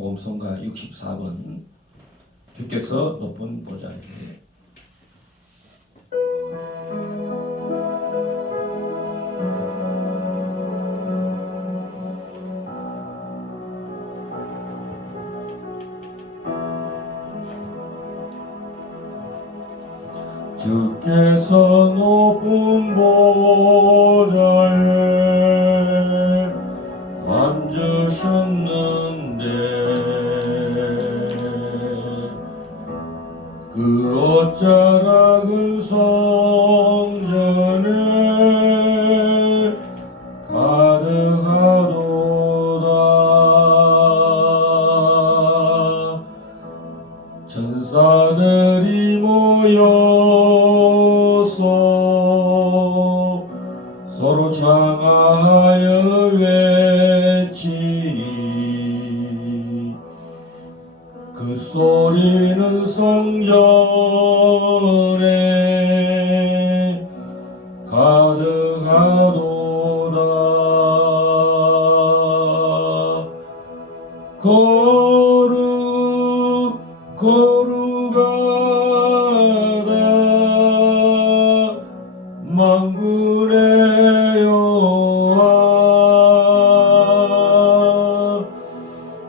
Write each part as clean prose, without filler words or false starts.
복음성가 64번 주께서 높은 보좌에 주께서 높은 보좌에 앉으셨는데 그 옷자락은 성전에 가득하도다. 천사들이 모여서 서로 장하여 외치니 그 소리는 성전에 가득하도다. 거룩하다 만군의 여호와.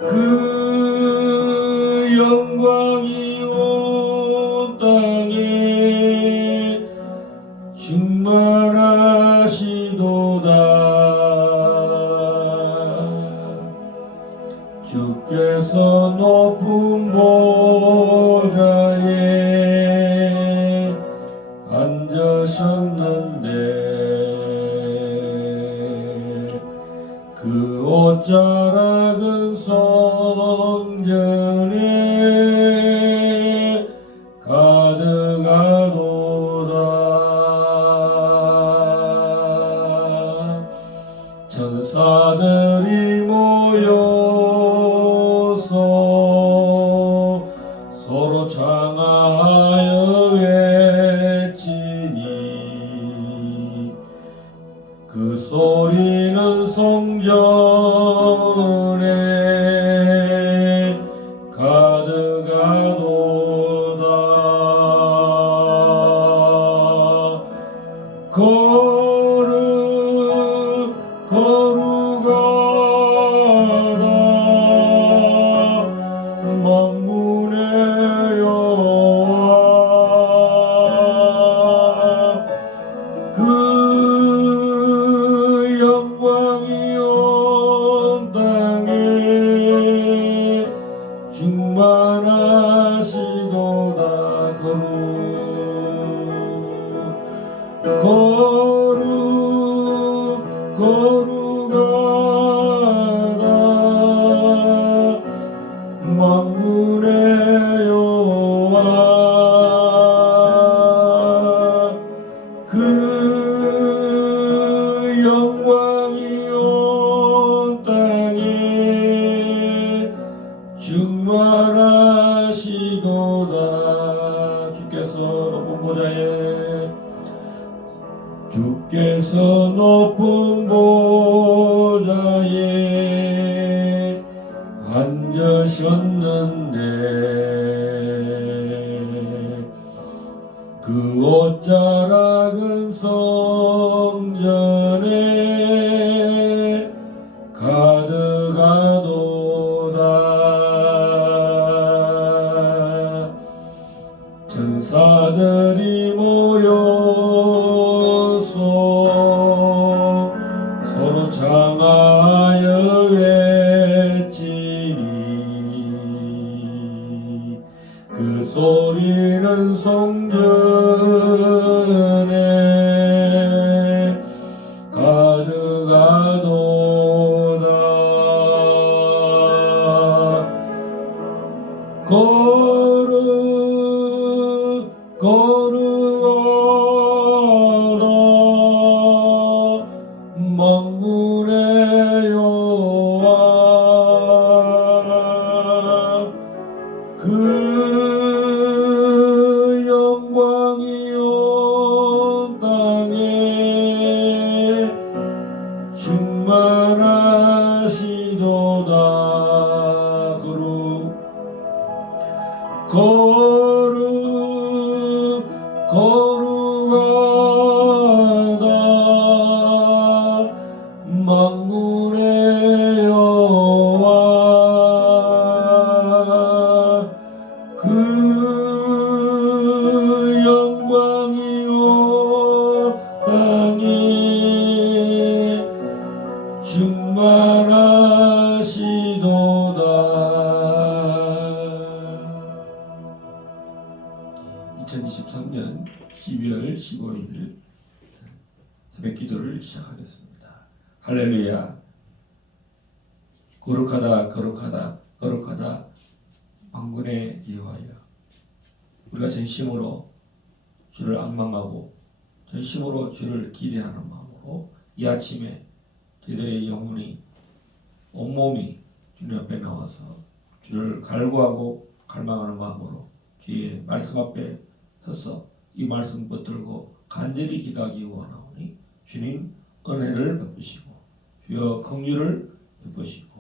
그 영광이 온 땅에 충만하시도다. 주께서 높은 보좌에 앉으셨는데 그 옷자락은 성전에 가득하도다. 천사들이 모여서 서로 장하여 외치니 그 소리는 성전에 가득하도다. 거룩하다 만군의 여호와. 그 영광이 온 땅에 충만하시도다. 거룩하다 만군의 여호와. 그 영광이 온 땅에 충만하시도다. 주께서 높은 보좌에 앉으셨는데 그 옷자락은 성전에 가득하도다. 천사들이 모여서 서로 장하여 외치니 그 소리는 성전에 가득하도다. 거룩하다 만군의 여호와. 그 영광이 온 땅에 충만하시도다. 거룩하다 만군의 여호와 그 영광이요 땅에 충만하시도다. 2023년 12월 15일 새벽 기도를 시작하겠습니다. 할렐루야. 거룩하다 거룩하다 거룩하다 만군의 여호와여, 우리가 전심으로 주를 앙망하고 전심으로 주를 기대하는 마음으로 이 아침에 저희들의 영혼이 온몸이 주님 앞에 나와서 주를 갈구하고 갈망하는 마음으로 주의 말씀 앞에 서서 이 말씀 붙들고 간절히 기도하기 원하오니 주님 은혜를 베푸시고 주여 긍휼을 베푸시고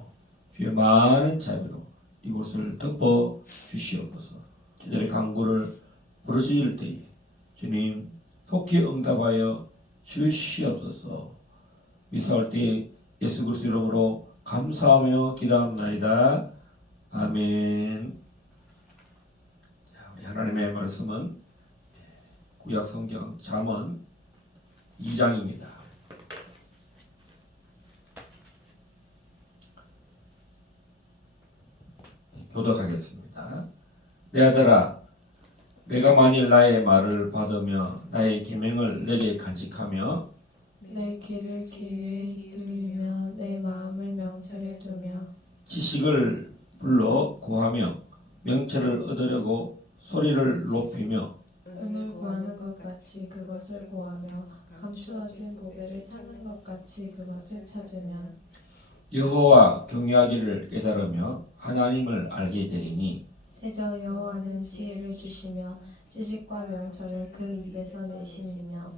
주의 많은 자비로 이곳을 덮어 주시옵소서. 저들의 간구를 부르짖을 때에 주님 속히 응답하여 주시옵소서. 미사할 때에 예수 그리스도 이름으로 감사하며 기도합나이다. 아멘. 우리 하나님의 말씀은 구약 성경 잠언 2장입니다. 교독하겠습니다. 내 아들아, 내가 만일 나의 말을 받으며 나의 계명을 내게 간직하며 내 귀를 귀에 들리며 내 마음을 명철에 두며 지식을 불러 구하며 명철을 얻으려고 소리를 높이며 은을 구하는 것 같이 그것을 구하며 감추어진 보배를 찾는 것 같이 그것을 찾으면 여호와 경외하기를 깨달으며 하나님을 알게 되리니 대저 여호와는 지혜를 주시며 지식과 명철을 그 입에서 내시니며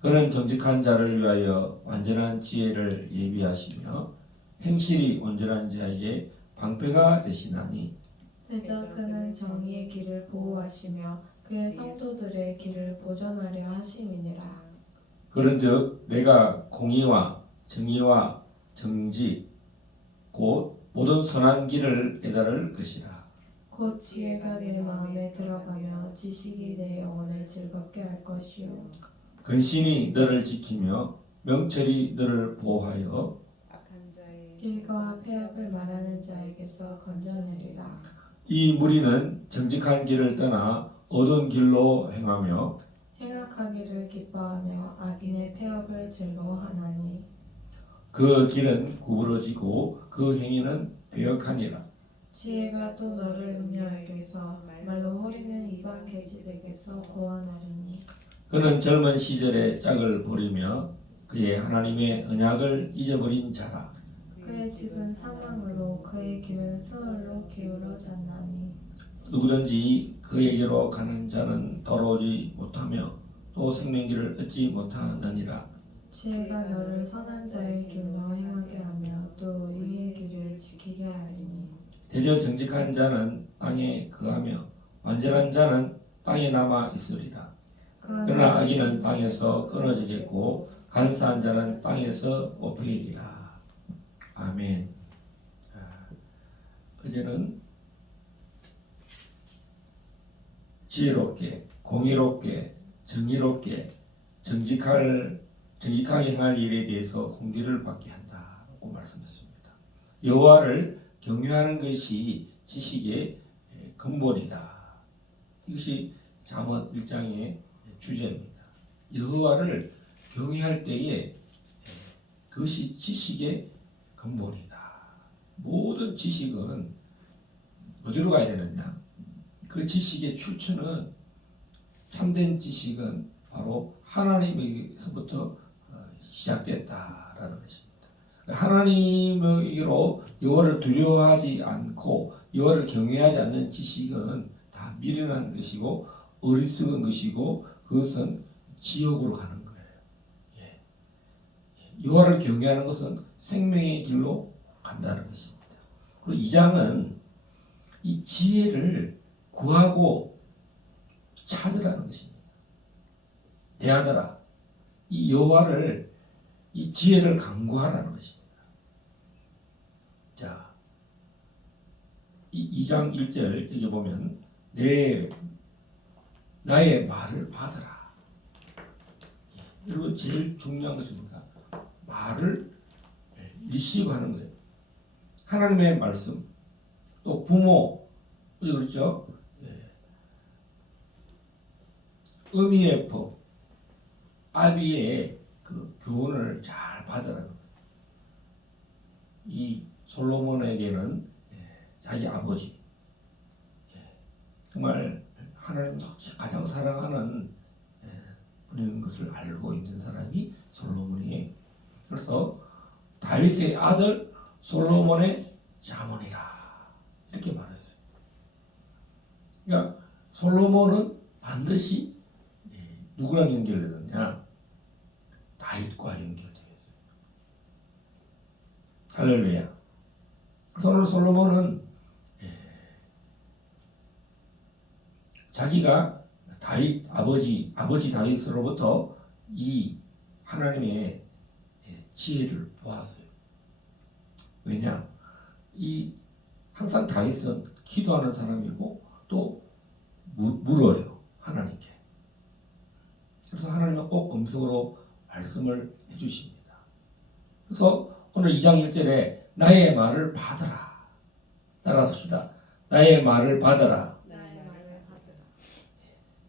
그는 정직한 자를 위하여 완전한 지혜를 예비하시며 행실이 온전한 자에게 방패가 되시나니 대저 그는 정의의 길을 보호하시며 그의 성도들의 길을 보전하려 하심이니라. 그런즉 내가 공의와 정의와 정직 곧 모든 선한 길을 깨달을 것이라. 곧 지혜가 내 마음에 들어가며 지식이 내 영혼을 즐겁게 할 것이요 근신이 너를 지키며 명철이 너를 보호하여 길과 폐역을 말하는 자에게서 건져내리라. 이 무리는 정직한 길을 떠나 어두운 길로 행하며 행악하기를 기뻐하며 악인의 폐역을 즐거워하나니 그 길은 구부러지고 그 행위는 배역하니라. 지혜가 또 너를 음녀에게서 말로 호리는 이방 계집에게서 구원하리니 그는 젊은 시절의 짝을 버리며 그의 하나님의 언약을 잊어버린 자라. 그의 집은 사망으로 그의 길은 스올로 기울어졌나니 누구든지 그에게로 가는 자는 돌아오지 못하며 또 생명길을 얻지 못하느니라. 지혜가 너를 선한 자의 길로 행하게 하며 또 의의 길을 지키게 하리니 대저 정직한 자는 땅에 거하며 완전한 자는 땅에 남아 있으리라. 그러나 악인은 땅에서 끊어지겠고 간사한 자는 땅에서 뽑히리라. 아멘. 어제는 지혜롭게, 공의롭게, 정의롭게, 정직하게 행할 일에 대해서 훈계를 받게 한다고 말씀했습니다. 여호와를 경외하는 것이 지식의 근본이다. 이것이 잠언 1장의 주제입니다. 여호와를 경외할 때에 그것이 지식의 근본이다. 모든 지식은 어디로 가야 되느냐? 그 지식의 출처는 참된 지식은 바로 하나님에게서부터 시작됐다라는 것입니다. 하나님으로 여호와를 두려워하지 않고 여호와를 경외하지 않는 지식은 다 미련한 것이고 어리석은 것이고 그것은 지옥으로 가는 거예요. 여호와를 경외하는 것은 생명의 길로 간다는 것입니다. 그리고 2장은 이 지혜를 구하고 찾으라는 것입니다. 대하더라. 이 여호와를 이 지혜를 강구하라는 것입니다. 자, 이 2장 1절 여기 보면 나의 말을 받으라. 여러분 제일 중요한 것이 뭡니까? 말을 리시브하는 거예요. 하나님의 말씀, 또 부모, 그렇죠? 어미의 법, 아비의 그 교훈을 잘 받으라는 거예요. 이 솔로몬에게는 자기 아버지, 정말 하나님 가장 사랑하는 분인 것을 알고 있는 사람이 솔로몬이에요. 그래서 다윗의 아들 솔로몬의 자문이라 이렇게 말했어요. 그러니까 솔로몬은 반드시 누구랑 연결되느냐? 다윗과 연결되겠어요. 할렐루야. 그래서 오늘 솔로몬은 자기가 다윗 아버지 다윗으로부터 이 하나님의 지혜를 보았어요. 왜냐? 항상 다윗은 기도하는 사람이고 또 물어요 하나님께. 그래서 하나님은 꼭 음성으로 말씀을 해주십니다. 그래서 오늘 2장 1절에 나의 말을 받으라. 따라합시다. 나의 말을 받으라.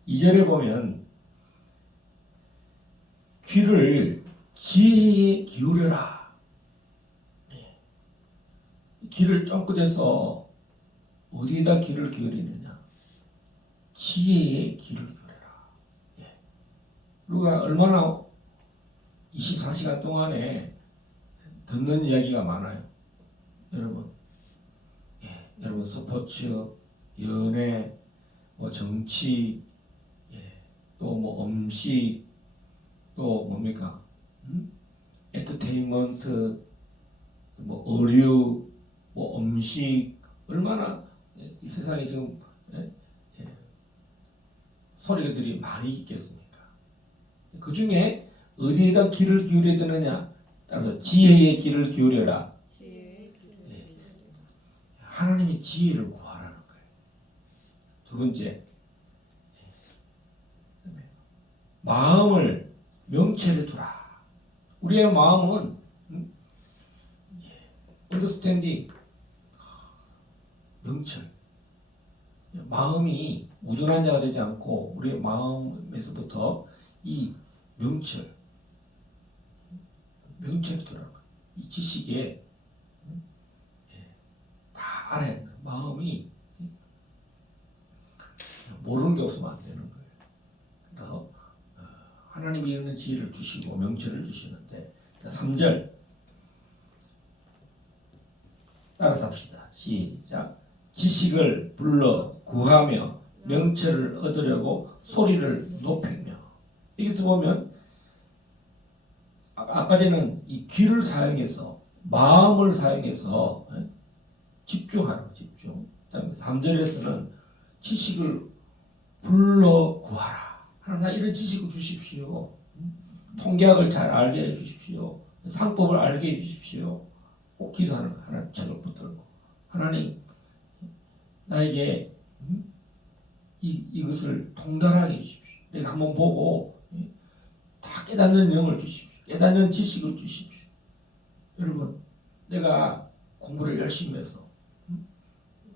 2절에 보면 귀를 지혜에 기울여라. 귀를 쫑긋해서 어디에다 귀를 기울이느냐? 지혜에 귀를 기울여라. 우리가 얼마나 24시간 동안에 듣는 이야기가 많아요. 여러분, 여러분 스포츠, 연애, 뭐 정치, 또 뭐 음식, 또 뭡니까? 엔터테인먼트, 뭐 의류, 뭐 음식, 얼마나 이 세상에 지금 소리들이 많이 있겠습니까? 그 중에 어디에다 귀를 기울여야 되느냐? 따라서 지혜의 귀를 기울여라. 하나님의 지혜를 구하라는 거예요. 두 번째, 마음을 명철에 두라. 우리의 마음은 understanding, 명철. 마음이 우둔한 자가 되지 않고 우리의 마음에서부터 이 명철에 두라고. 이 지식에 다 알아야 된다. 마음이 모르는 게 없으면 안 되는 거예요. 그래서 하나님이 있는 지혜를 주시고 명철을 주시는데 3절 따라서 합시다. 시작. 지식을 불러 구하며 명철을 얻으려고 소리를 높이며. 여기서 보면 아까 전에는 이 귀를 사용해서 마음을 사용해서 집중하는 거, 집중. 그다음에 3절에서는 지식을 불러 구하라. 하나님 나 이런 지식을 주십시오. 통계학을 잘 알게 해 주십시오. 상법을 알게 해 주십시오. 꼭 기도하는 거. 하나님 책을 붙들고 하나님 나에게 이것을 통달하게 해 주십시오. 내가 한번 보고 다 깨닫는 영을 주십시오. 깨닫는 지식을 주십시오. 여러분 내가 공부를 열심히 해서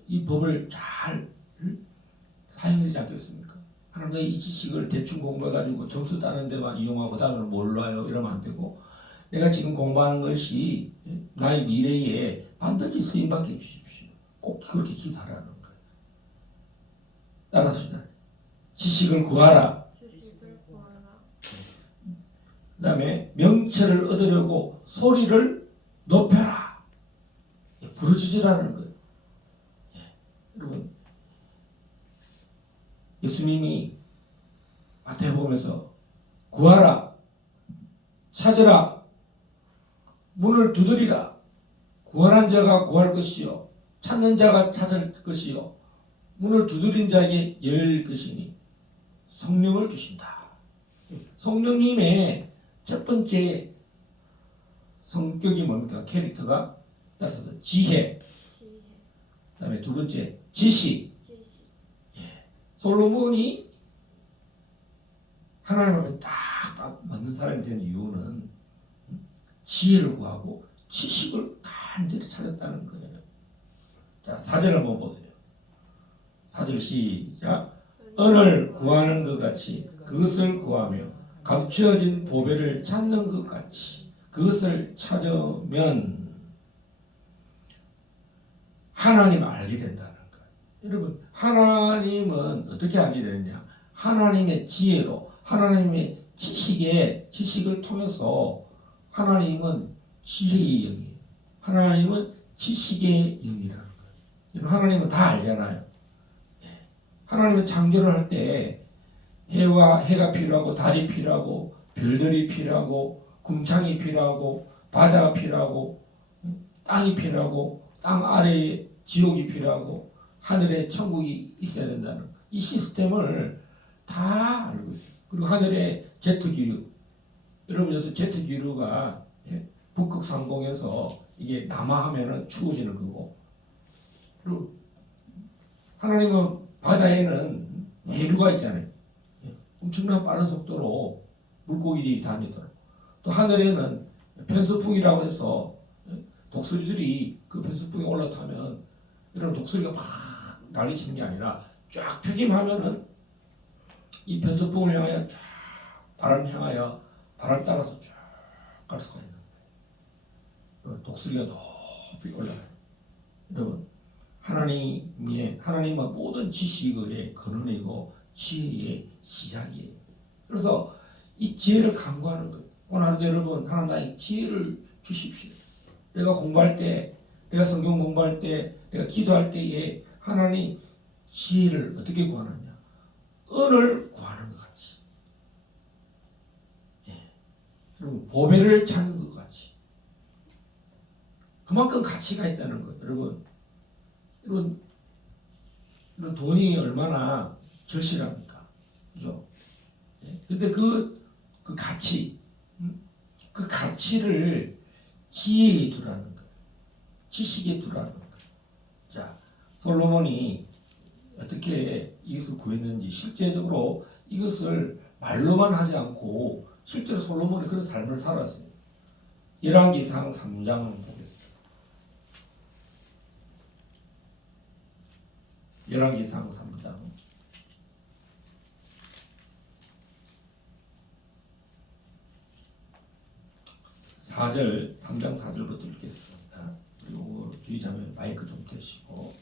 이 법을 잘 사용하지 않겠습니까? 하나님 내가 이 지식을 대충 공부해가지고 점수 따는 데만 이용하고 다음을 몰라요 이러면 안 되고 내가 지금 공부하는 것이 나의 미래에 반드시 쓰임받게 해주십시오. 꼭 그렇게 기도하라는 거예요. 따라서 지식을 구하라. 그 다음에 명철을 얻으려고 소리를 높여라. 부르짖으라는 거예요. 여러분 예수님이 마태복음에서 구하라, 찾으라, 문을 두드리라. 구하는 자가 구할 것이요 찾는 자가 찾을 것이요 문을 두드린 자에게 열 것이니 성령을 주신다. 성령님의 첫 번째 성격이 뭡니까? 캐릭터가 따라서 지혜, 그다음에 두 번째 지식. 솔로몬이 하나님 앞에 딱 맞는 사람이 된 이유는 지혜를 구하고 지식을 간절히 찾았다는 거예요. 자, 4절 한번 보세요. 4절 시작. 은을 구하는 것 같이 그것을 구하며 감추어진 보배를 찾는 것 같이 그것을 찾으면 하나님을 알게 된다는 거예요. 여러분, 하나님은 어떻게 알게 되느냐? 하나님의 지혜로, 하나님의 지식을 통해서 하나님은 지혜의 영이에요. 하나님은 지식의 영이라는 거예요. 하나님은 다 알잖아요. 하나님은 창조를 할 때 해가 필요하고 달이 필요하고 별들이 필요하고 궁창이 필요하고 바다가 필요하고 땅이 필요하고 땅 아래에 지옥이 필요하고 하늘에 천국이 있어야 된다는 이 시스템을 다 알고 있어요. 그리고 하늘에 제트 기류, 여러분 요새 제트 기류가 북극 상공에서 이게 남하하면은 추워지는 거고, 그리고 하나님은 바다에는 해류가 있잖아요. 엄청난 빠른 속도로 물고기들이 다니더라고요. 또 하늘에는 편서풍이라고 해서 독수리들이 그 편서풍에 올라타면 이런 독수리가 막 난리치는 게 아니라 쫙 펴김하면은 이 편서풍을 향하여 쫙 바람 향하여 바람 따라서 쫙 갈 수가 있는 거예요. 독수리가 높이 올라가요. 여러분, 하나님은 모든 지식의 근원이고 지혜의 시작이에요. 그래서 이 지혜를 강구하는 거예요. 오늘 하루도 여러분, 하나님 나에게 지혜를 주십시오. 내가 공부할 때, 내가 성경 공부할 때, 내가 기도할 때에 하나님 지혜를 어떻게 구하느냐? 은을 구하는 것 같이. 그리고 보배를 찾는 것 같이. 그만큼 가치가 있다는 거예요. 여러분 돈이 얼마나 절실합니까? 그죠? 근데 그 가치, 그 가치를 지혜에 두라는 거예요. 지식에 두라는 거예요. 자, 솔로몬이 어떻게 이것을 구했는지 실제적으로 이것을 말로만 하지 않고 실제로 솔로몬이 그런 삶을 살았어요. 열왕기상 3장 보겠습니다. 열왕기상 3장 4절, 3장 4절부터 읽겠습니다. 그리고 주의자면 마이크 좀 대시고,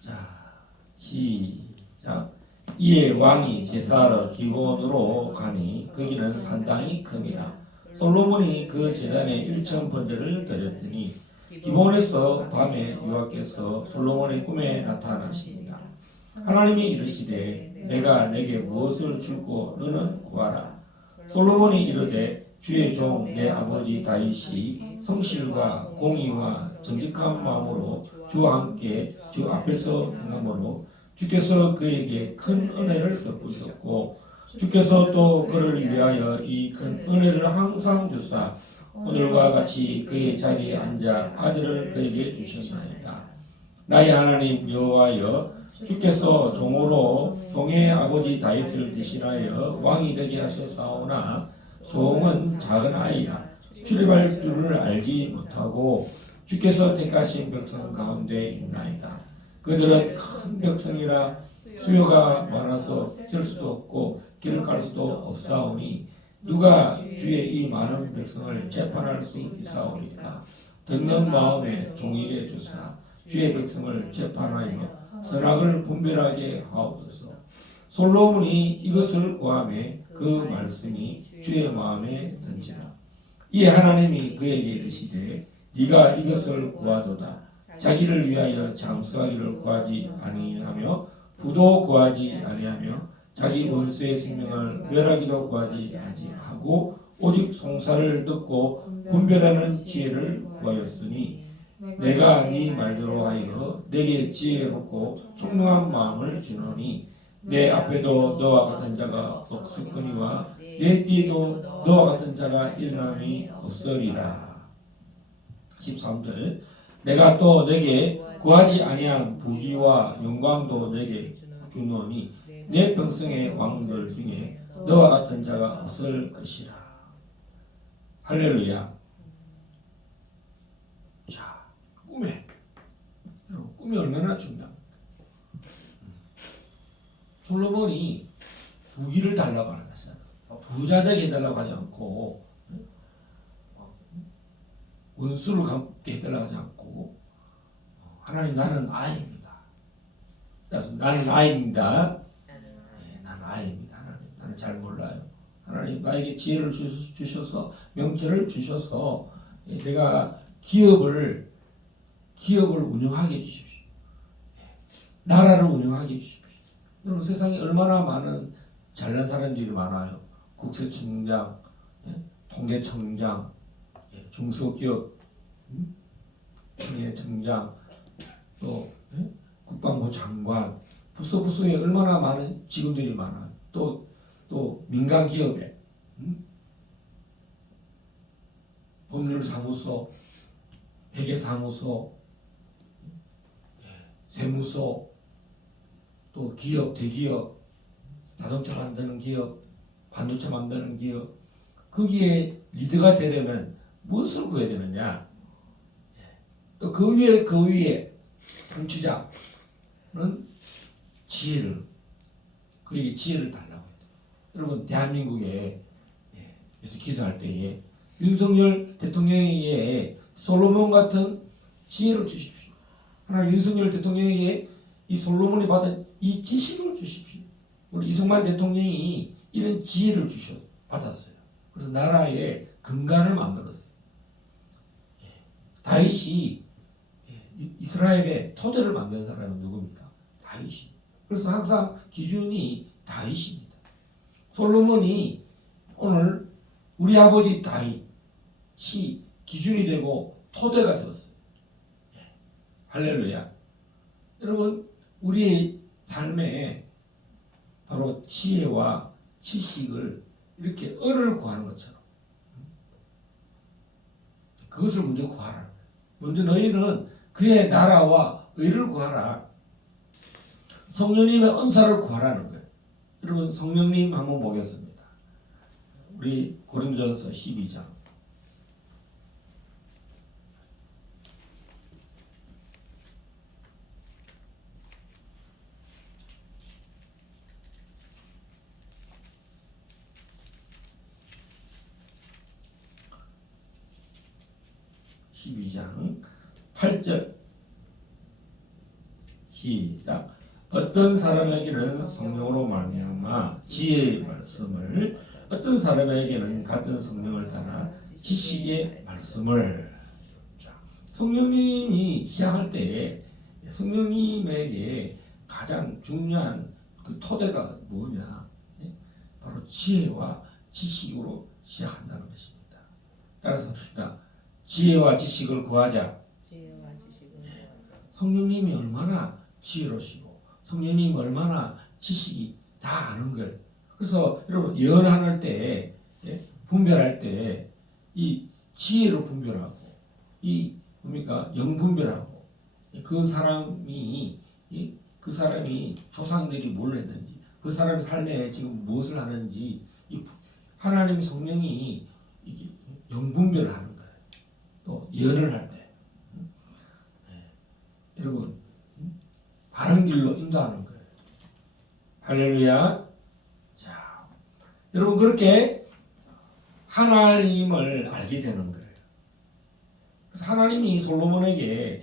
자, 시작. 이에 왕이 제사하러 기본으로 가니 거기는 산당이 큼이라. 솔로몬이 그 제단에 1,000번제를 드렸더니 기본에서 밤에 여호와께서 솔로몬의 꿈에 나타나시니라. 하나님이 이르시되 내가 내게 무엇을 줄고 너는 구하라. 솔로몬이 이르되 주의 종 내 아버지 다윗이 성실과 공의와 정직한 마음으로 주와 함께 주 앞에서 행함으로 주께서 그에게 큰 은혜를 베푸셨고 주께서 또 그를 위하여 이 큰 은혜를 항상 주사 오늘과 같이 그의 자리에 앉아 아들을 그에게 주셨나이다. 나의 하나님 여호와여, 주께서 종으로 종의 아버지 다윗을 대신하여 왕이 되게 하셨사오나 종은 작은 아이라 출입할 줄을 알지 못하고 주께서 택하신 백성 가운데 있나이다. 그들은 큰 백성이라 수요가 많아서 셀 수도 없고 길을 갈 수도 없사오니 누가 주의 이 많은 백성을 재판할 수 있사오리까? 듣는 마음에 종에게 주사 주의 백성을 재판하여 선악을 분별하게 하옵소서. 솔로몬이 이것을 구하매 그 말씀이 주의 마음에 든지라. 이에 하나님이 그에게 이르시되 네가 이것을 구하도다. 자기를 위하여 장수하기를 구하지 아니하며 부도 구하지 아니하며 자기 원수의 생명을 멸하기도 구하지 아니하고 오직 송사를 듣고 분별하는 지혜를 구하였으니 내가 네 말대로 하여 내게 지혜롭고 총명한 마음을 주노니 내 앞에도 너와 같은 자가 없었거니와 내 뒤에도 너와 같은 자가 일어남이 없으리라. 13절 내가 또 내게 구하지 아니한 부귀와 영광도 내게 주노니 내 평생의 왕들 중에 너와 같은 자가 없을 것이라. 할렐루야. 자, 꿈이 얼마나 중요합니까? 솔로몬이 부귀를 달라고 하는 것이야. 부자 되게 해달라고 하지 않고 원수를 갚게 해달라고 하지 않고 하나님 나는 아이입니다. 그래서 나는 아이입니다. 네, 나는 아이입니다. 하나님 나는 잘 몰라요. 하나님 나에게 지혜를 주셔서 명철을 주셔서 내가 기업을 운영하게 해주십시오. 나라를 운영하게 해주십시오. 여러분 세상에 얼마나 많은 잘난 사람들이 많아요. 국세청장, 통계청장, 중소기업 청장, 또 국방부 장관, 부서에 얼마나 많은 직원들이 많아요. 또 민간 기업에 법률사무소, 회계사무소, 세무소, 또 기업, 대기업, 자동차 만드는 기업, 반도체 만드는 기업, 거기에 리드가 되려면 무엇을 구해야 되느냐? 또 그 위에 통치자는 지혜를, 그에게 지혜를 달라고 해요. 여러분 대한민국에 그래서 기도할 때에 윤석열 대통령에게 솔로몬 같은 지혜를 주십시오. 하나님 윤석열 대통령에게 이 솔로몬이 받은 이 지식을 주십시오. 우리 이승만 대통령이 이런 지혜를 받았어요. 그래서 나라의 근간을 만들었어요. 다윗이 이스라엘의 토대를 만든 사람은 누굽니까? 다윗이. 그래서 항상 기준이 다윗입니다. 솔로몬이 오늘 우리 아버지 다윗이 기준이 되고 토대가 되었어요. 할렐루야. 여러분 우리의 삶에 바로 지혜와 지식을 이렇게 을을 구하는 것처럼 그것을 먼저 구하라. 먼저 너희는 그의 나라와 의를 구하라. 성령님의 은사를 구하라는 거예요. 여러분 성령님 한번 보겠습니다. 우리 고린도전서 12장 12장 8절 시작. 어떤 사람에게는 성령으로 말미암아 지혜의 말씀을, 어떤 사람에게는 같은 성령을 따라 지식의 말씀을. 성령님이 시작할 때 성령님에게 가장 중요한 그 토대가 뭐냐? 바로 지혜와 지식으로 시작한다는 것입니다. 따라서 봅시다. 지혜와 지식을 구하자. 성령님이 얼마나 지혜로시고 성령님이 얼마나 지식이 다 아는 거예요. 그래서 여러분 예언할 때 분별할 때 이 지혜로 분별하고 이 뭡니까 영분별하고 그 사람이 조상들이 뭘 했는지 그 사람의 삶에 지금 무엇을 하는지 이 하나님 성령이 영분별을 하는 거예요. 또 예언을 할 때 여러분 바른 길로 인도하는 거예요. 할렐루야. 자, 여러분 그렇게 하나님을 알게 되는 거예요. 그래서 하나님이 솔로몬이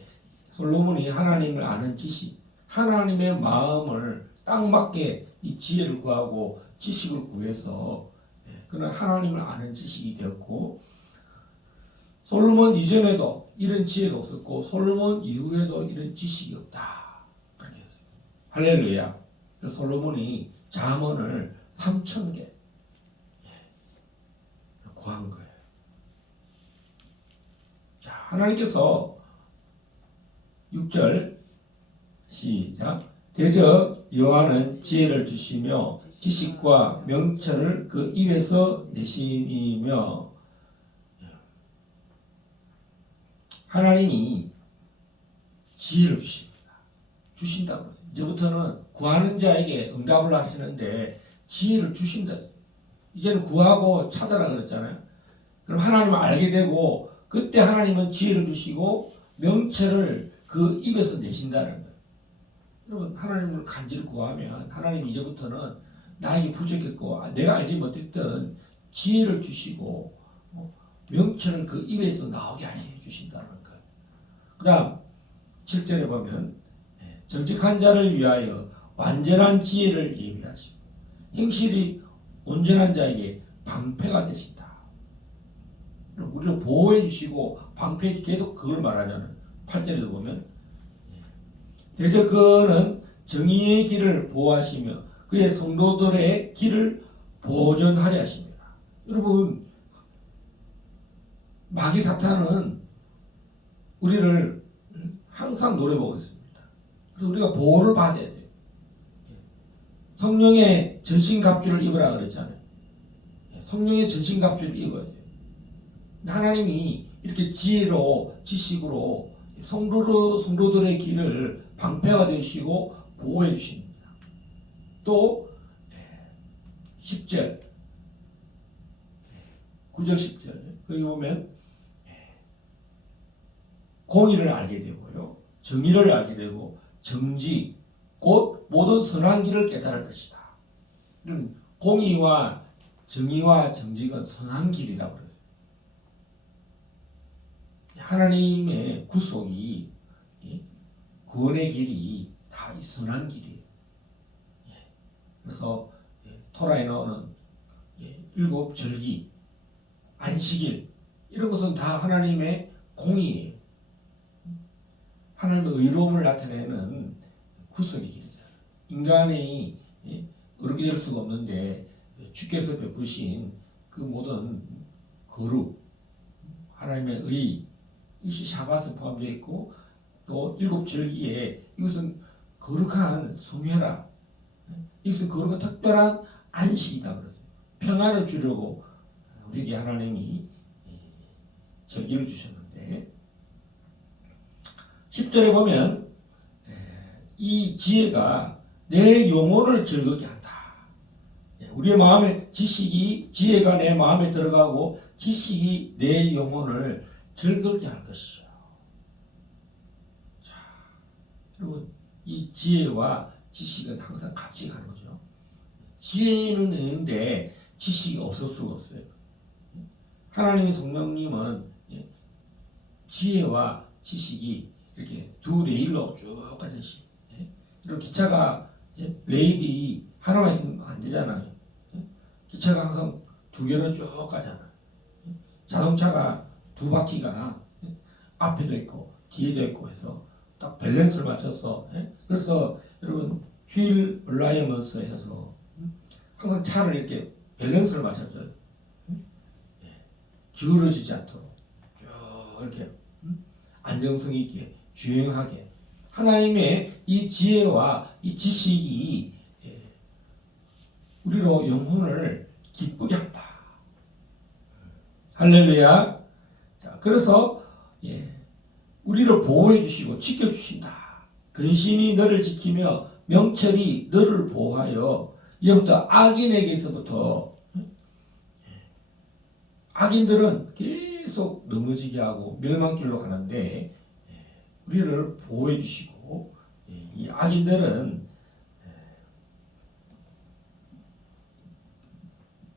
하나님을 아는 지식, 하나님의 마음을 딱 맞게 이 지혜를 구하고 지식을 구해서 그는 하나님을 아는 지식이 되었고, 솔로몬 이전에도 이런 지혜가 없었고 솔로몬 이후에도 이런 지식이 없다. 그렇게 했어요. 할렐루야. 그래서 솔로몬이 잠언을 3,000개 구한 거예요. 자, 하나님께서 6절 시작. 대저 여호와는 지혜를 주시며 지식과 명철을 그 입에서 내심이며 하나님이 지혜를 주신다고 그랬어요. 이제부터는 구하는 자에게 응답을 하시는데 지혜를 주신다. 이제는 구하고 찾아라 그랬잖아요. 그럼 하나님을 알게 되고 그때 하나님은 지혜를 주시고 명철을 그 입에서 내신다는 거예요. 여러분 하나님을 간절히 구하면 하나님 이제부터는 나에게 부족했고 내가 알지 못했던 지혜를 주시고 명철을 그 입에서 나오게 하여 주신다는 거예요. 그 다음 7절에 보면 정직한 자를 위하여 완전한 지혜를 예비하시고 행실이 온전한 자에게 방패가 되신다. 우리를 보호해 주시고 방패 계속 그걸 말하잖아요. 8절에도 보면 대저 그는 정의의 길을 보호하시며 그의 성도들의 길을 보존하려 하십니다. 여러분 마귀 사탄은 우리를 항상 노려보고 있습니다. 그래서 우리가 보호를 받아야 돼요. 성령의 전신갑주를 입으라 그랬잖아요. 성령의 전신갑주를 입어야 돼요. 하나님이 이렇게 지혜로 지식으로 성도들의 길을 방패가 되시고 보호해 주십니다. 또 10절 9절 10절 거기 보면 공의를 알게 되고요. 정의를 알게 되고 정직 곧 모든 선한 길을 깨달을 것이다. 이런 공의와 정의와 정직은 선한 길이라고 그랬어요. 하나님의 구속이 구원의 길이 다 선한 길이에요. 그래서 토라에 나오는 7 절기, 안식일 이런 것은 다 하나님의 공의예요. 하나님의 의로움을 나타내는 구속의 길이잖아요. 인간이 어렵게 될 수가 없는데 주께서 베푸신 그 모든 거룩, 하나님의 의, 이것이 샤밧에 포함되어 있고 또 7 절기에 이것은 거룩한 성회라, 이것은 거룩한 특별한 안식이다 그랬어요. 평안을 주려고 우리에게 하나님이 절기를 주셨는데 10절에 보면 이 지혜가 내 영혼을 즐겁게 한다. 우리의 마음에 지혜가 내 마음에 들어가고 지식이 내 영혼을 즐겁게 할 것이요. 자, 여러분 이 지혜와 지식은 항상 같이 가는 거죠. 지혜는 있는데 지식이 없을 수가 없어요. 하나님의 성령님은 지혜와 지식이 이렇게 두 레일로 쭉 가듯이, 이렇게 기차가 레일이 하나만 있으면 안 되잖아요. 기차가 항상 2개로 쭉 가잖아요. 자동차가 2바퀴가 앞에도 있고 뒤에도 있고 해서 딱 밸런스를 맞춰서, 그래서 여러분 휠 얼라이먼스 해서 항상 차를 이렇게 밸런스를 맞춰줘요. 기울어지지 않도록 쭉 이렇게 안정성 있게 주행하게 하나님의 이 지혜와 이 지식이 우리로 영혼을 기쁘게 한다. 할렐루야. 자, 그래서 우리를 보호해 주시고 지켜 주신다. 근신이 너를 지키며 명철이 너를 보호하여. 이제부터 악인에게서부터, 악인들은 계속 넘어지게 하고 멸망길로 가는데 우리를 보호해 주시고, 이 악인들은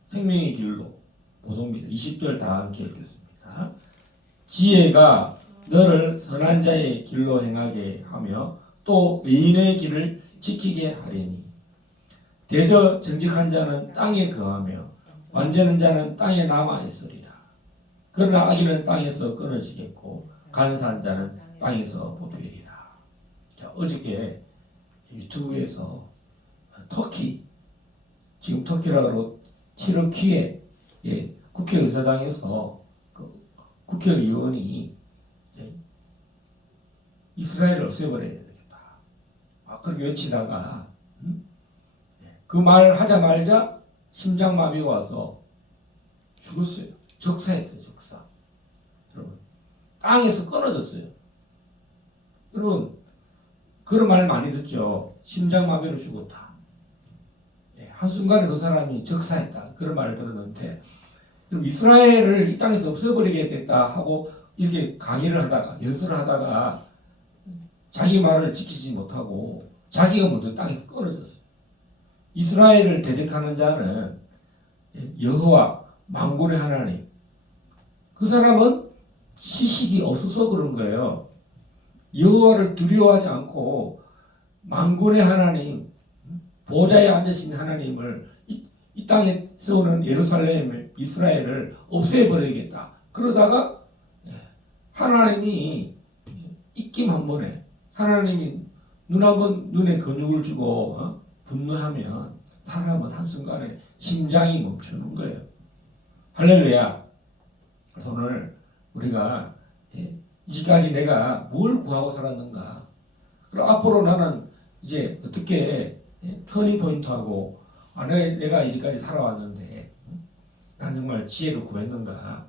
생명의 길로 보송합니다. 20절 다 함께 읽겠습니다. 지혜가 너를 선한 자의 길로 행하게 하며 또 의인의 길을 지키게 하리니 대저 정직한 자는 땅에 거하며 완전한 자는 땅에 남아 있으리라. 그러나 악인은 땅에서 끊어지겠고 간사한 자는 땅에서 뽑히리라. 자, 어저께 유튜브에서 터키, 지금 터키라고 티르키에 국회의사당에서 그 국회의원이 이스라엘을 없애버려야 되겠다. 그렇게 외치다가 그 말 하자마자 심장마비가 와서 죽었어요. 적사했어요. 적사. 여러분 땅에서 끊어졌어요. 여러분 그런 말 많이 듣죠. 심장마비로 죽었다. 예, 한순간에 그 사람이 적사했다. 그런 말을 들었는데 이스라엘을 이 땅에서 없애버리겠다 하고 이렇게 강의를 하다가 연설을 하다가 자기 말을 지키지 못하고 자기가 먼저 땅에서 끊어졌어요. 이스라엘을 대적하는 자는 여호와 만군의 하나님. 그 사람은 지식이 없어서 그런 거예요. 여호와를 두려워하지 않고 만군의 하나님, 보좌에 앉으신 하나님을 이 땅에 세우는 예루살렘, 이스라엘을 없애버리겠다. 그러다가 하나님이 입김 한 번에 하나님이 눈 한 번 눈에 근육을 주고 분노하면 사람은 한순간에 심장이 멈추는 거예요. 할렐루야. 그래서 오늘 우리가 이제까지 내가 뭘 구하고 살았는가. 그리고 앞으로 나는 이제 어떻게 터닝 포인트하고 내가 이제까지 살아왔는데 나는 정말 지혜를 구했는가.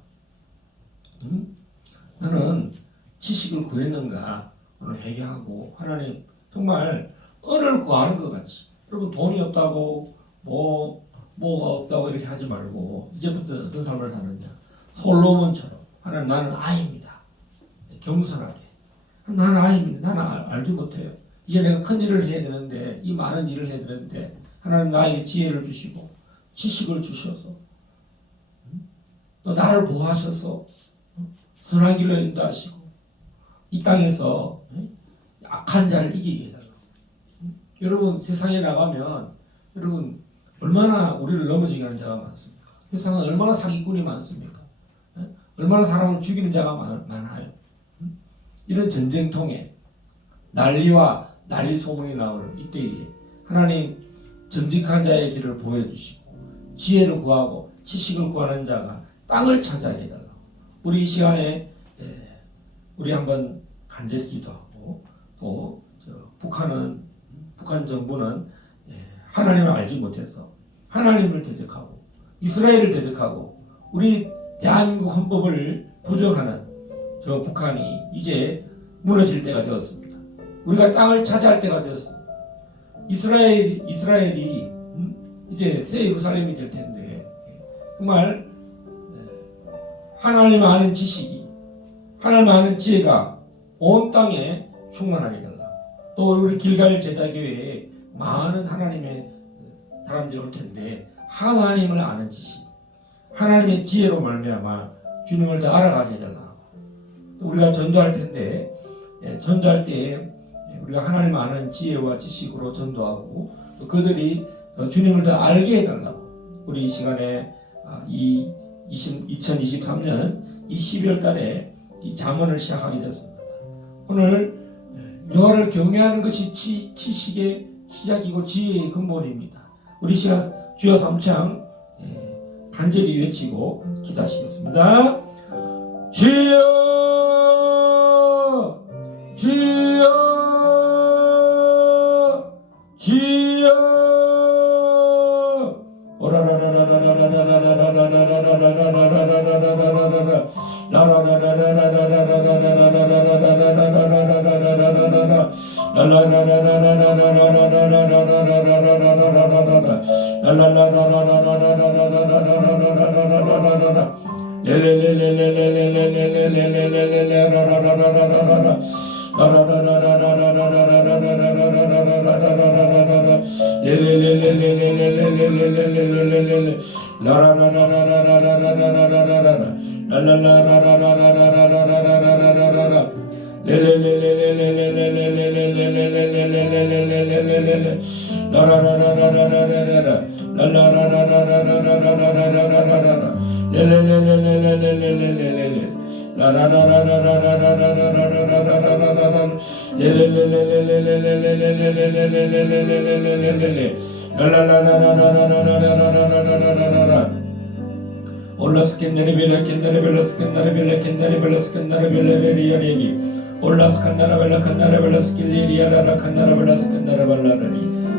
나는 지식을 구했는가. 오늘 회개하고 하나님 정말 은을 구하는 것 같이. 여러분 돈이 없다고 뭐가 없다고 이렇게 하지 말고 이제부터 어떤 삶을 사느냐. 솔로몬처럼 하나님 나는 아이입니다. 겸손하게. 나는 아이입니다. 나는 알지 못해요. 이제 내가 큰 일을 해야 되는데 이 많은 일을 해야 되는데 하나님 나에게 지혜를 주시고 지식을 주셔서 또 나를 보호하셔서 선한 길로 인도하시고 이 땅에서 악한 자를 이기게 해달라고. 여러분 세상에 나가면 여러분 얼마나 우리를 넘어지게 하는 자가 많습니까? 세상에 얼마나 사기꾼이 많습니까? 얼마나 사람을 죽이는 자가 많아요. 이런 전쟁통에 난리와 난리 소문이 나오는 이때에 하나님 정직한 자의 길을 보여주시고 지혜를 구하고 지식을 구하는 자가 땅을 차지하게 해달라고. 우리 이 시간에 우리 한번 간절히 기도하고 또 북한 정부는 하나님을 알지 못해서 하나님을 대적하고 이스라엘을 대적하고 우리 대한민국 헌법을 부정하는 저 북한이 이제 무너질 때가 되었습니다. 우리가 땅을 차지할 때가 되었습니다. 이스라엘이 이제 새 예루살렘이 될 텐데 정말 하나님 아는 지식이 하나님 아는 지혜가 온 땅에 충만하게 해달라고. 또 우리 길갈 제자교회에 많은 하나님의 사람들이 올 텐데 하나님을 아는 지식 하나님의 지혜로 말미암아 주님을 더 알아가게 해달라고. 또 우리가 전도할 텐데 전도할 때 우리가 하나님 아는 지혜와 지식으로 전도하고 또 그들이 주님을 더 알게 해달라고. 우리 이 시간에 2023년 이 12월 달에 이 잠언을 시작하게 되었습니다. 오늘 여호와를 경외하는 것이 지식의 시작이고 지혜의 근본입니다. 우리 시간 주여 삼창 간절히 외치고 기도하시겠습니다. 주여 주여 주여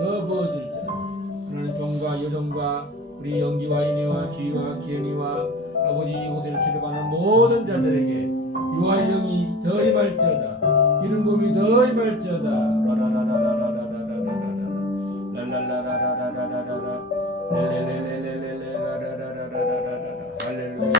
더 부어질지어다. 하나님 종과 여종과 우리 영기와 인애와 지휘와 기현이와 아버지 이곳을 출입하는 모든 자들에게 유아 영이 더 임할지어다. 기름 부음이 더 임할지어다.